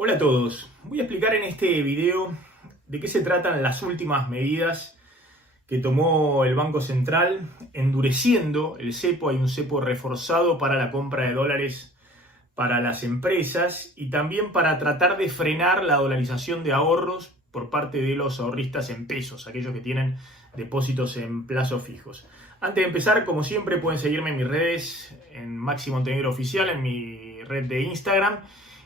Hola a todos, voy a explicar en este video de qué se tratan las últimas medidas que tomó el Banco Central, endureciendo el cepo. Hay un cepo reforzado para la compra de dólares para las empresas y también para tratar de frenar la dolarización de ahorros por parte de los ahorristas en pesos, aquellos que tienen depósitos en plazos fijos. Antes de empezar, como siempre, pueden seguirme en mis redes, en Maxi Montenegro Oficial, en mi red de Instagram,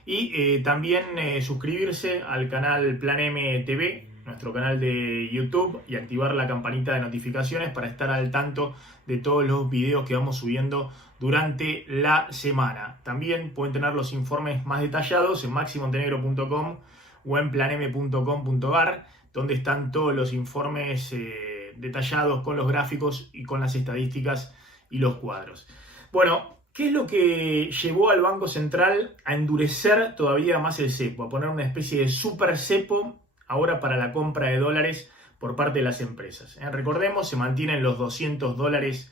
y también suscribirse al canal Plan M TV, nuestro canal de YouTube, y activar la campanita de notificaciones para estar al tanto de todos los videos que vamos subiendo durante la semana. También pueden tener los informes más detallados en maximontenegro.com o en planm.com.ar, donde están todos los informes detallados con los gráficos y con las estadísticas y los cuadros. Bueno, ¿qué es lo que llevó al Banco Central a endurecer todavía más el cepo? A poner una especie de super cepo ahora para la compra de dólares por parte de las empresas. Recordemos, se mantienen los $200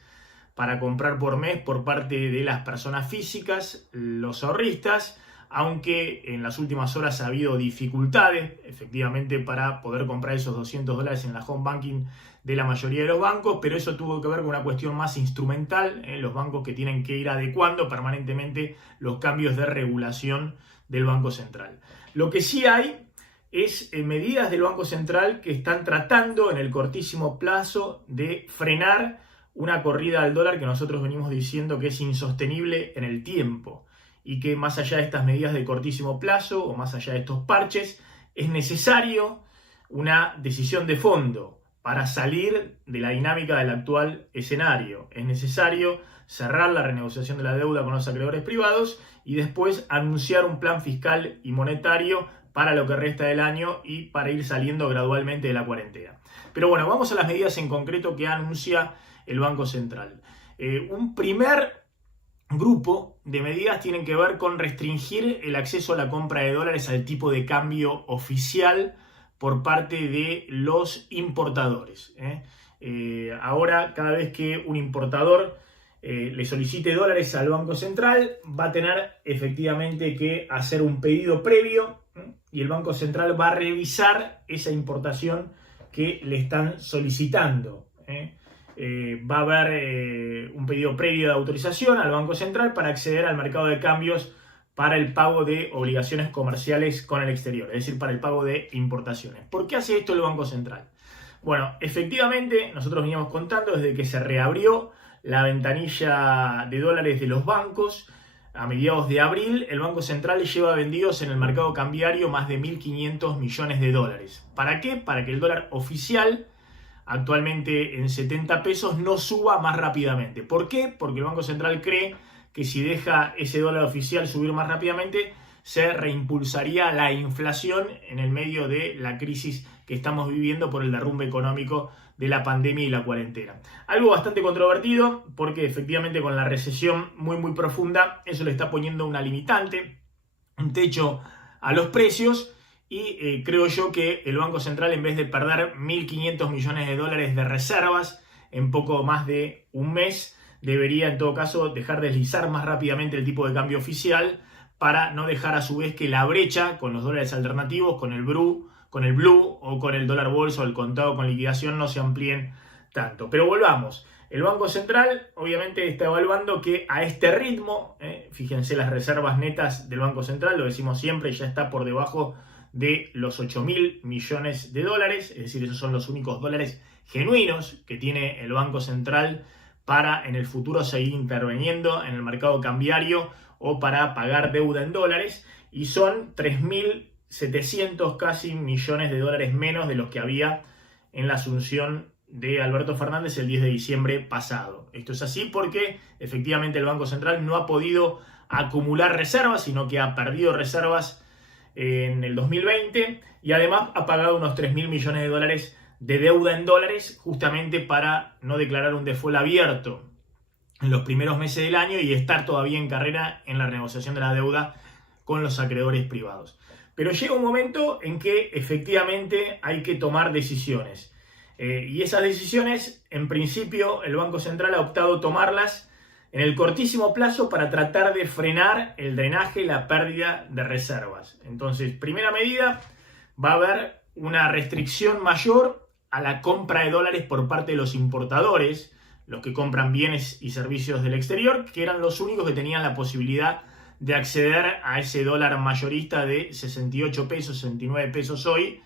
para comprar por mes por parte de las personas físicas, los ahorristas, aunque en las últimas horas ha habido dificultades, efectivamente, para poder comprar esos $200 en la home banking de la mayoría de los bancos, pero eso tuvo que ver con una cuestión más instrumental, los bancos que tienen que ir adecuando permanentemente los cambios de regulación del Banco Central. Lo que sí hay es medidas del Banco Central que están tratando en el cortísimo plazo de frenar una corrida al dólar que nosotros venimos diciendo que es insostenible en el tiempo y que más allá de estas medidas de cortísimo plazo o más allá de estos parches, es necesario una decisión de fondo para salir de la dinámica del actual escenario. Es necesario cerrar la renegociación de la deuda con los acreedores privados y después anunciar un plan fiscal y monetario para lo que resta del año y para ir saliendo gradualmente de la cuarentena. Pero bueno, vamos a las medidas en concreto que anuncia el Banco Central. Un primer grupo de medidas tienen que ver con restringir el acceso a la compra de dólares al tipo de cambio oficial por parte de los importadores. Ahora, cada vez que un importador le solicite dólares al Banco Central, va a tener efectivamente que hacer un pedido previo y el Banco Central va a revisar esa importación que le están solicitando. Va a haber un pedido previo de autorización al Banco Central para acceder al mercado de cambios para el pago de obligaciones comerciales con el exterior, es decir, para el pago de importaciones. ¿Por qué hace esto el Banco Central? Bueno, efectivamente, nosotros veníamos contando desde que se reabrió la ventanilla de dólares de los bancos a mediados de abril, el Banco Central lleva vendidos en el mercado cambiario más de 1.500 millones de dólares. ¿Para qué? Para que el dólar oficial, actualmente en 70 pesos, no suba más rápidamente. ¿Por qué? Porque el Banco Central cree que si deja ese dólar oficial subir más rápidamente, se reimpulsaría la inflación en el medio de la crisis que estamos viviendo por el derrumbe económico de la pandemia y la cuarentena. Algo bastante controvertido porque efectivamente con la recesión muy profunda eso le está poniendo una limitante, un techo a los precios y creo yo que el Banco Central, en vez de perder 1.500 millones de dólares de reservas en poco más de un mes, debería en todo caso dejar deslizar más rápidamente el tipo de cambio oficial para no dejar a su vez que la brecha con los dólares alternativos, con el blue o con el dólar bolsa o el contado con liquidación no se amplíen tanto. Pero volvamos. El Banco Central obviamente está evaluando que a este ritmo, fíjense las reservas netas del Banco Central, lo decimos siempre, ya está por debajo de los 8.000 millones de dólares, es decir, esos son los únicos dólares genuinos que tiene el Banco Central para en el futuro seguir interviniendo en el mercado cambiario o para pagar deuda en dólares, y son 3.700 casi millones de dólares menos de los que había en la asunción de Alberto Fernández el 10 de diciembre pasado. Esto es así porque efectivamente el Banco Central no ha podido acumular reservas, sino que ha perdido reservas en el 2020 y además ha pagado unos 3.000 millones de dólares de deuda en dólares justamente para no declarar un default abierto en los primeros meses del año y estar todavía en carrera en la renegociación de la deuda con los acreedores privados. Pero llega un momento en que efectivamente hay que tomar decisiones. Y esas decisiones, en principio, el Banco Central ha optado tomarlas en el cortísimo plazo para tratar de frenar el drenaje y la pérdida de reservas. Entonces, primera medida, va a haber una restricción mayor a la compra de dólares por parte de los importadores, los que compran bienes y servicios del exterior, que eran los únicos que tenían la posibilidad de acceder a ese dólar mayorista de 68 pesos, 69 pesos hoy,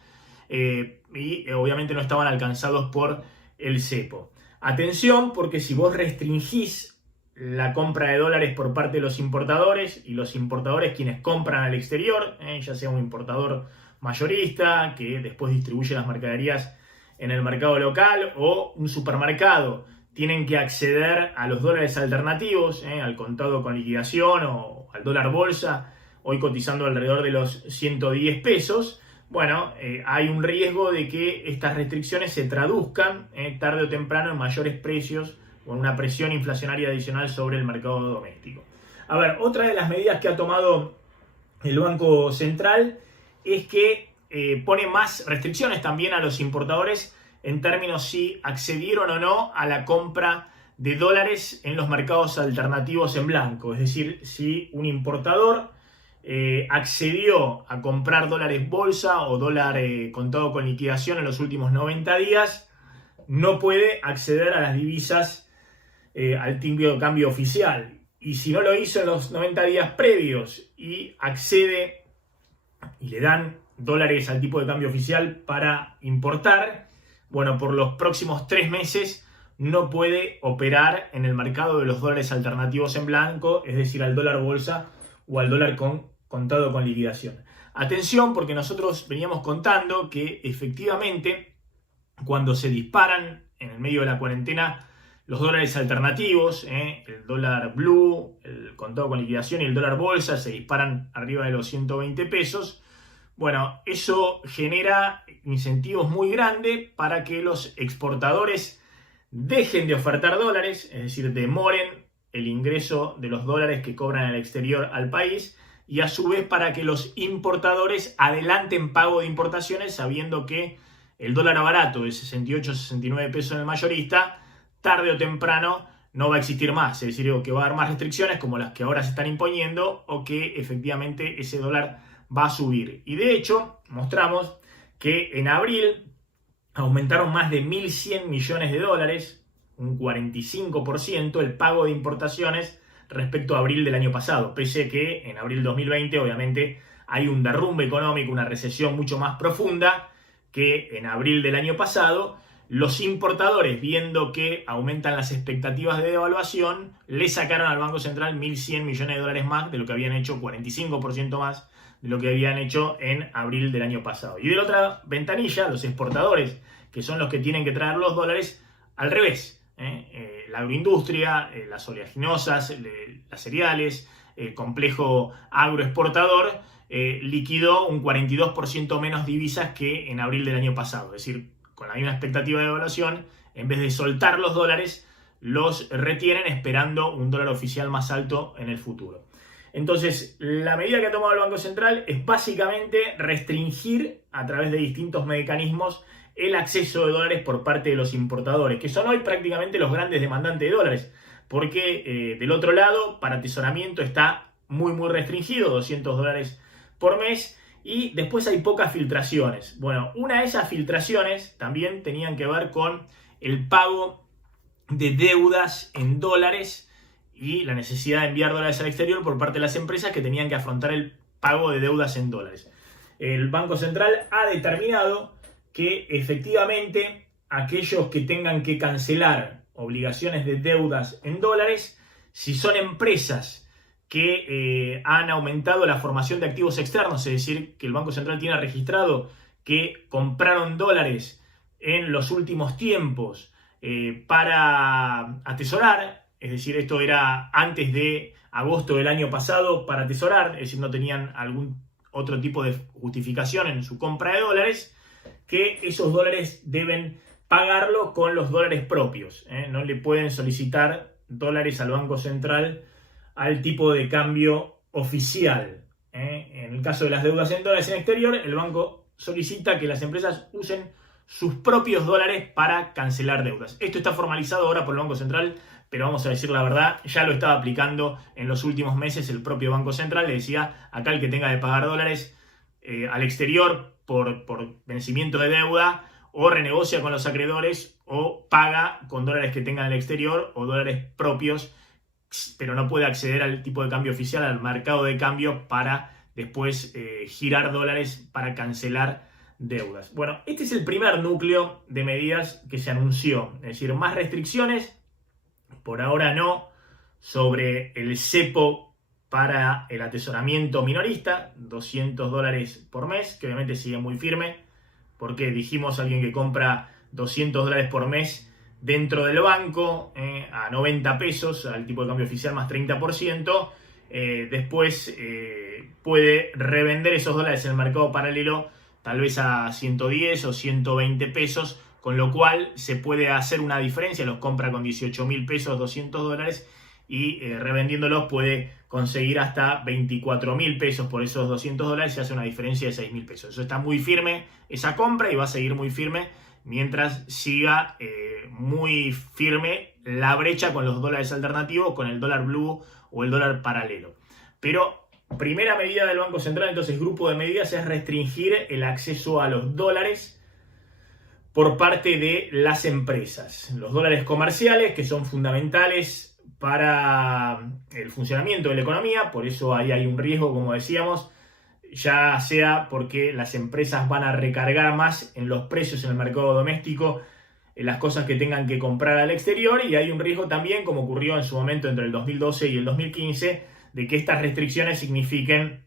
y obviamente no estaban alcanzados por el cepo. Atención, porque si vos restringís la compra de dólares por parte de los importadores, y los importadores quienes compran al exterior, ya sea un importador mayorista que después distribuye las mercaderías en el mercado local, o un supermercado, tienen que acceder a los dólares alternativos, al contado con liquidación o al dólar bolsa, hoy cotizando alrededor de los 110 pesos. Bueno, hay un riesgo de que estas restricciones se traduzcan tarde o temprano en mayores precios, con una presión inflacionaria adicional sobre el mercado doméstico. A ver, otra de las medidas que ha tomado el Banco Central es que pone más restricciones también a los importadores en términos si accedieron o no a la compra de dólares en los mercados alternativos en blanco. Es decir, si un importador accedió a comprar dólares bolsa o dólar contado con liquidación en los últimos 90 días, no puede acceder a las divisas al tipo de cambio oficial. Y si no lo hizo en los 90 días previos y accede y le dan dólares al tipo de cambio oficial para importar, bueno, por los próximos 3 meses no puede operar en el mercado de los dólares alternativos en blanco, es decir, al dólar bolsa o al dólar contado con liquidación. Atención, porque nosotros veníamos contando que efectivamente cuando se disparan en el medio de la cuarentena los dólares alternativos, el dólar blue, el contado con liquidación y el dólar bolsa se disparan arriba de los 120 pesos. Bueno, eso genera incentivos muy grandes para que los exportadores dejen de ofertar dólares, es decir, demoren el ingreso de los dólares que cobran al exterior al país, y a su vez para que los importadores adelanten pago de importaciones sabiendo que el dólar barato de 68 69 pesos en el mayorista tarde o temprano no va a existir más, es decir, que va a haber más restricciones como las que ahora se están imponiendo, o que efectivamente ese dólar va a subir. Y de hecho mostramos que en abril aumentaron más de 1.100 millones de dólares, un 45% el pago de importaciones respecto a abril del año pasado, pese a que en abril 2020 obviamente hay un derrumbe económico, una recesión mucho más profunda que en abril del año pasado. Los importadores, viendo que aumentan las expectativas de devaluación, le sacaron al Banco Central 1.100 millones de dólares más de lo que habían hecho, 45% más de lo que habían hecho en abril del año pasado. Y de la otra ventanilla, los exportadores, que son los que tienen que traer los dólares, al revés. La agroindustria, las oleaginosas, las cereales, el complejo agroexportador liquidó un 42% menos divisas que en abril del año pasado. Es decir, con la misma expectativa de devaluación, en vez de soltar los dólares, los retienen esperando un dólar oficial más alto en el futuro. Entonces, la medida que ha tomado el Banco Central es básicamente restringir a través de distintos mecanismos el acceso de dólares por parte de los importadores, que son hoy prácticamente los grandes demandantes de dólares, porque del otro lado, para atesoramiento está muy restringido, 200 dólares por mes, y después hay pocas filtraciones. Bueno, una de esas filtraciones también tenían que ver con el pago de deudas en dólares y la necesidad de enviar dólares al exterior por parte de las empresas que tenían que afrontar el pago de deudas en dólares. El Banco Central ha determinado que efectivamente aquellos que tengan que cancelar obligaciones de deudas en dólares, si son empresas que han aumentado la formación de activos externos, es decir, que el Banco Central tiene registrado que compraron dólares en los últimos tiempos para atesorar, es decir, esto era antes de agosto del año pasado para atesorar, es decir, no tenían algún otro tipo de justificación en su compra de dólares, que esos dólares deben pagarlo con los dólares propios, no le pueden solicitar dólares al Banco Central al tipo de cambio oficial. En el caso de las deudas en dólares en exterior, el banco solicita que las empresas usen sus propios dólares para cancelar deudas. Esto está formalizado ahora por el Banco Central, pero vamos a decir la verdad, ya lo estaba aplicando en los últimos meses el propio Banco Central. Le decía, acá el que tenga que pagar dólares al exterior por vencimiento de deuda, o renegocia con los acreedores o paga con dólares que tenga en el exterior o dólares propios, pero no puede acceder al tipo de cambio oficial, al mercado de cambio, para después girar dólares para cancelar deudas. Bueno, este es el primer núcleo de medidas que se anunció, es decir, más restricciones, por ahora no, sobre el cepo para el atesoramiento minorista, $200 por mes, que obviamente sigue muy firme, porque dijimos alguien que compra $200 por mes dentro del banco a 90 pesos, al tipo de cambio oficial más 30%, después puede revender esos dólares en el mercado paralelo tal vez a 110 o 120 pesos, con lo cual se puede hacer una diferencia, los compra con 18.000 pesos, $200, y revendiéndolos puede conseguir hasta 24.000 pesos por esos $200, se hace una diferencia de 6.000 pesos. Eso está muy firme, esa compra, y va a seguir muy firme mientras siga muy firme la brecha con los dólares alternativos, con el dólar blue o el dólar paralelo. Pero primera medida del Banco Central, entonces grupo de medidas, es restringir el acceso a los dólares por parte de las empresas. Los dólares comerciales, que son fundamentales para el funcionamiento de la economía, por eso ahí hay un riesgo, como decíamos, ya sea porque las empresas van a recargar más en los precios en el mercado doméstico en las cosas que tengan que comprar al exterior, y hay un riesgo también, como ocurrió en su momento entre el 2012 y el 2015, de que estas restricciones signifiquen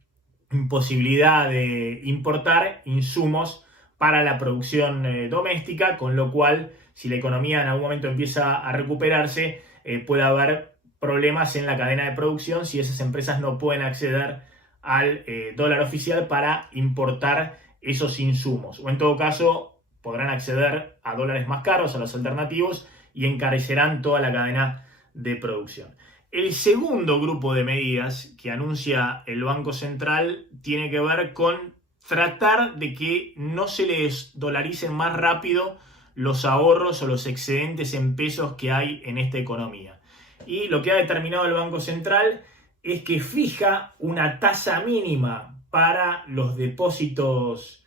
imposibilidad de importar insumos para la producción doméstica, con lo cual, si la economía en algún momento empieza a recuperarse, puede haber problemas en la cadena de producción si esas empresas no pueden acceder al dólar oficial para importar esos insumos, o en todo caso podrán acceder a dólares más caros, a los alternativos, y encarecerán toda la cadena de producción. El segundo grupo de medidas que anuncia el Banco Central tiene que ver con tratar de que no se les dolaricen más rápido los ahorros o los excedentes en pesos que hay en esta economía. Y lo que ha determinado el Banco Central es que fija una tasa mínima para los depósitos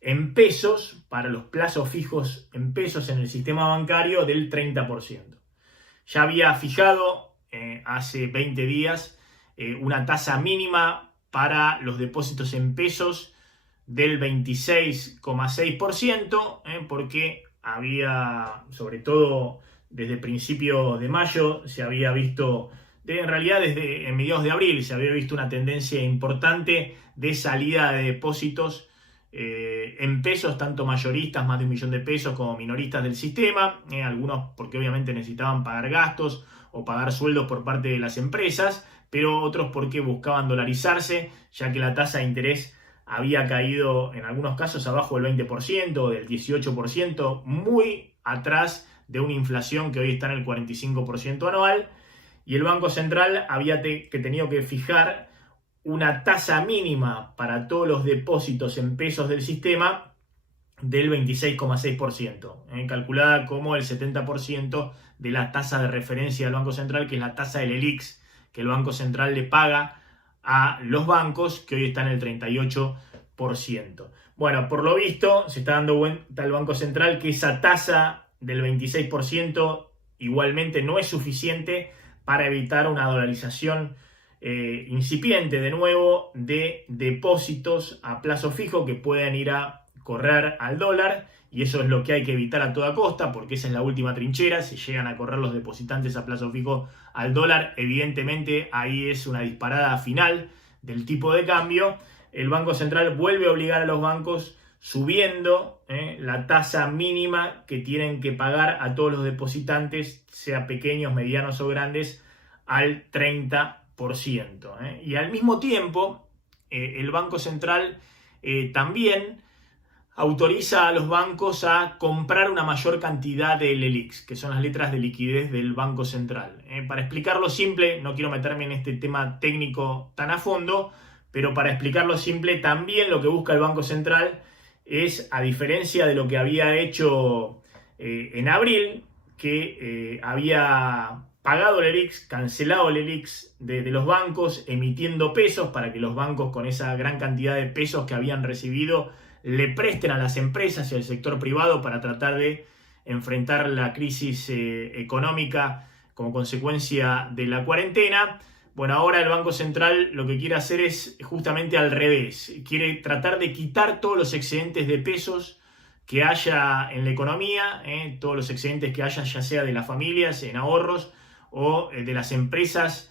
en pesos, para los plazos fijos en pesos en el sistema bancario, del 30%. Ya había fijado hace 20 días una tasa mínima para los depósitos en pesos del 26,6%, porque había, sobre todo desde principios de mayo, se había visto, en realidad desde mediados de abril, se había visto una tendencia importante de salida de depósitos en pesos, tanto mayoristas, más de 1 millón de pesos, como minoristas del sistema, algunos porque obviamente necesitaban pagar gastos o pagar sueldos por parte de las empresas, pero otros porque buscaban dolarizarse, ya que la tasa de interés había caído en algunos casos abajo del 20%, del 18%, muy atrás de una inflación que hoy está en el 45% anual, y el Banco Central había tenido que fijar una tasa mínima para todos los depósitos en pesos del sistema del 26,6%, calculada como el 70% de la tasa de referencia del Banco Central, que es la tasa del ELIX, que el Banco Central le paga a los bancos, que hoy está en el 38%. Bueno, por lo visto, se está dando cuenta el Banco Central que esa tasa del 26% igualmente no es suficiente para evitar una dolarización incipiente de nuevo de depósitos a plazo fijo que pueden ir a correr al dólar, y eso es lo que hay que evitar a toda costa, porque esa es la última trinchera. Si llegan a correr los depositantes a plazo fijo al dólar, evidentemente ahí es una disparada final del tipo de cambio. El Banco Central vuelve a obligar a los bancos subiendo la tasa mínima que tienen que pagar a todos los depositantes, sea pequeños, medianos o grandes, al 30%. Y al mismo tiempo, el Banco Central también autoriza a los bancos a comprar una mayor cantidad de LELIQs, que son las letras de liquidez del Banco Central. Para explicarlo simple, no quiero meterme en este tema técnico tan a fondo, pero para explicarlo simple, también lo que busca el Banco Central es, a diferencia de lo que había hecho en abril, que había pagado el ELIX, cancelado el ELIX de los bancos, emitiendo pesos para que los bancos, con esa gran cantidad de pesos que habían recibido, le presten a las empresas y al sector privado para tratar de enfrentar la crisis económica como consecuencia de la cuarentena. Bueno, ahora el Banco Central lo que quiere hacer es justamente al revés. Quiere tratar de quitar todos los excedentes de pesos que haya en la economía, todos los excedentes que haya, ya sea de las familias en ahorros o de las empresas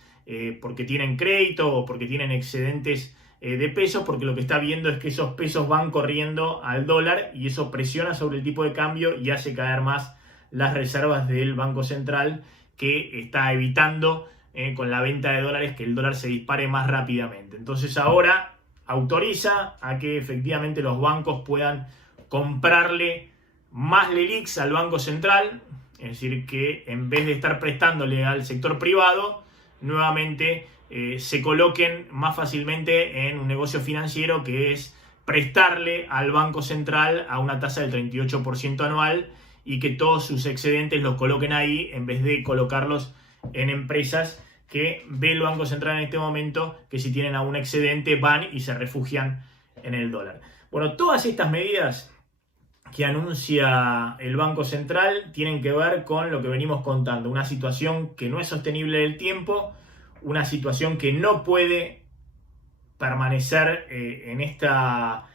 porque tienen crédito o porque tienen excedentes de pesos, porque lo que está viendo es que esos pesos van corriendo al dólar y eso presiona sobre el tipo de cambio y hace caer más las reservas del Banco Central, que está evitando con la venta de dólares que el dólar se dispare más rápidamente. Entonces ahora autoriza a que efectivamente los bancos puedan comprarle más LELIQs al Banco Central, es decir, que en vez de estar prestándole al sector privado, nuevamente se coloquen más fácilmente en un negocio financiero, que es prestarle al Banco Central a una tasa del 38% anual y que todos sus excedentes los coloquen ahí en vez de colocarlos en empresas que ve el Banco Central en este momento que si tienen algún excedente van y se refugian en el dólar. Bueno, todas estas medidas que anuncia el Banco Central tienen que ver con lo que venimos contando, una situación que no es sostenible en el tiempo, una situación que no puede permanecer en esta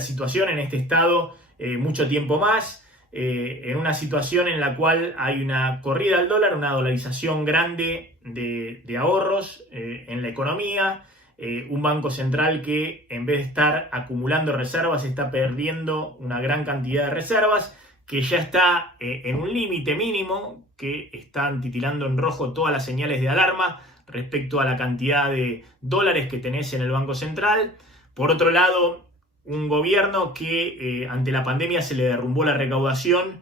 situación, en este estado, mucho tiempo más, en una situación en la cual hay una corrida al dólar, una dolarización grande de ahorros en la economía, un Banco Central que en vez de estar acumulando reservas está perdiendo una gran cantidad de reservas, que ya está en un límite mínimo, que están titilando en rojo todas las señales de alarma respecto a la cantidad de dólares que tenés en el Banco Central. Por otro lado, un gobierno que ante la pandemia se le derrumbó la recaudación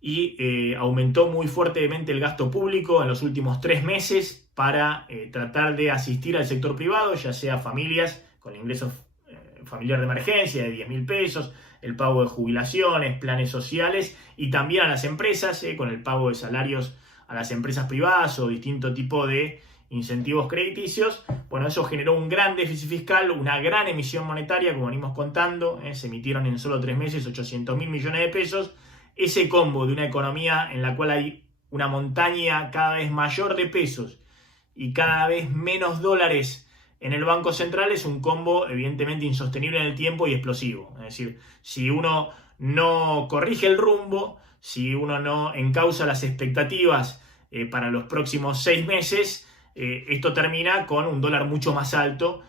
y aumentó muy fuertemente el gasto público en los últimos 3 meses para tratar de asistir al sector privado, ya sea familias con ingresos familiar de emergencia de 10.000 pesos, el pago de jubilaciones, planes sociales, y también a las empresas con el pago de salarios a las empresas privadas o distinto tipo de incentivos crediticios. Bueno, eso generó un gran déficit fiscal, una gran emisión monetaria, como venimos contando, se emitieron en solo 3 meses 800.000 millones de pesos. Ese combo de una economía en la cual hay una montaña cada vez mayor de pesos y cada vez menos dólares en el Banco Central es un combo evidentemente insostenible en el tiempo y explosivo. Es decir, si uno no corrige el rumbo, si uno no encausa las expectativas para los próximos 6 meses, esto termina con un dólar mucho más alto,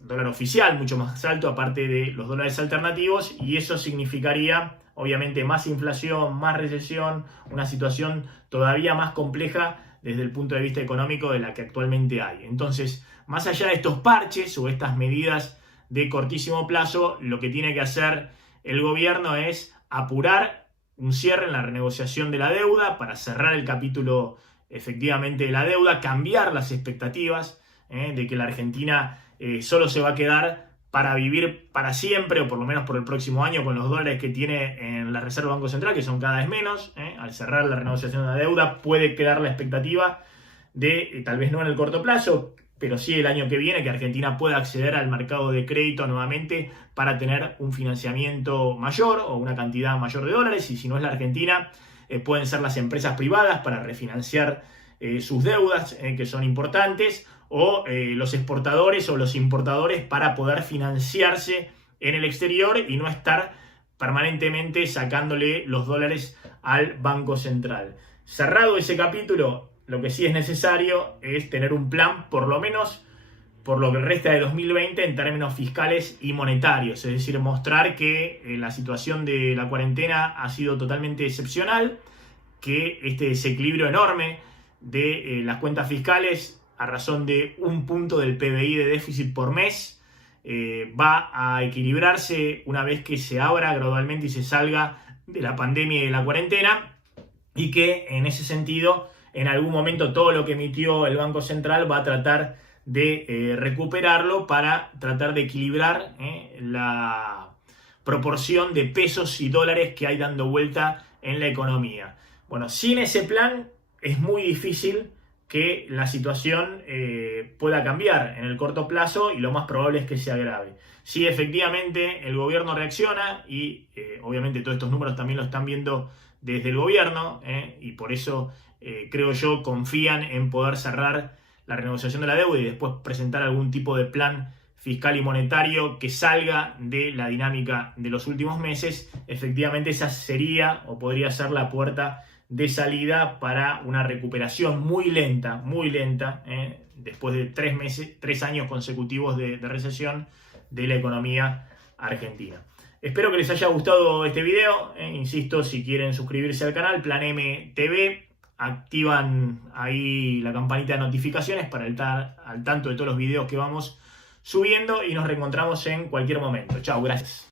dólar oficial mucho más alto, aparte de los dólares alternativos, y eso significaría obviamente más inflación, más recesión, una situación todavía más compleja desde el punto de vista económico de la que actualmente hay. Entonces, más allá de estos parches o estas medidas de cortísimo plazo, lo que tiene que hacer el gobierno es apurar un cierre en la renegociación de la deuda para cerrar el capítulo efectivamente de la deuda, cambiar las expectativas de que la Argentina solo se va a quedar para vivir para siempre, o por lo menos por el próximo año, con los dólares que tiene en la Reserva del Banco Central, que son cada vez menos. Al cerrar la renegociación de la deuda puede quedar la expectativa de, tal vez no en el corto plazo, pero sí el año que viene, que Argentina pueda acceder al mercado de crédito nuevamente para tener un financiamiento mayor o una cantidad mayor de dólares, y si no es la Argentina, pueden ser las empresas privadas para refinanciar sus deudas, que son importantes, o los exportadores o los importadores para poder financiarse en el exterior y no estar permanentemente sacándole los dólares al Banco Central. Cerrado ese capítulo, lo que sí es necesario es tener un plan, por lo menos por lo que resta de 2020 en términos fiscales y monetarios, es decir, mostrar que la situación de la cuarentena ha sido totalmente excepcional, que este desequilibrio enorme de las cuentas fiscales a razón de 1 punto del PBI de déficit por mes va a equilibrarse una vez que se abra gradualmente y se salga de la pandemia y de la cuarentena, y que en ese sentido en algún momento todo lo que emitió el Banco Central va a tratar de recuperarlo para tratar de equilibrar proporción de pesos y dólares que hay dando vuelta en la economía. Bueno, sin ese plan es muy difícil que la situación pueda cambiar en el corto plazo y lo más probable es que se agrave. Si efectivamente el gobierno reacciona y obviamente todos estos números también lo están viendo desde el gobierno y por eso creo yo confían en poder cerrar la renegociación de la deuda y después presentar algún tipo de plan fiscal y monetario que salga de la dinámica de los últimos meses, efectivamente esa sería o podría ser la puerta de salida para una recuperación muy lenta, después de 3 años consecutivos de recesión de la economía argentina. Espero que les haya gustado este video. Insisto, si quieren suscribirse al canal, Plan M TV, activan ahí la campanita de notificaciones para estar al tanto de todos los videos que vamos subiendo y nos reencontramos en cualquier momento. Chao, gracias.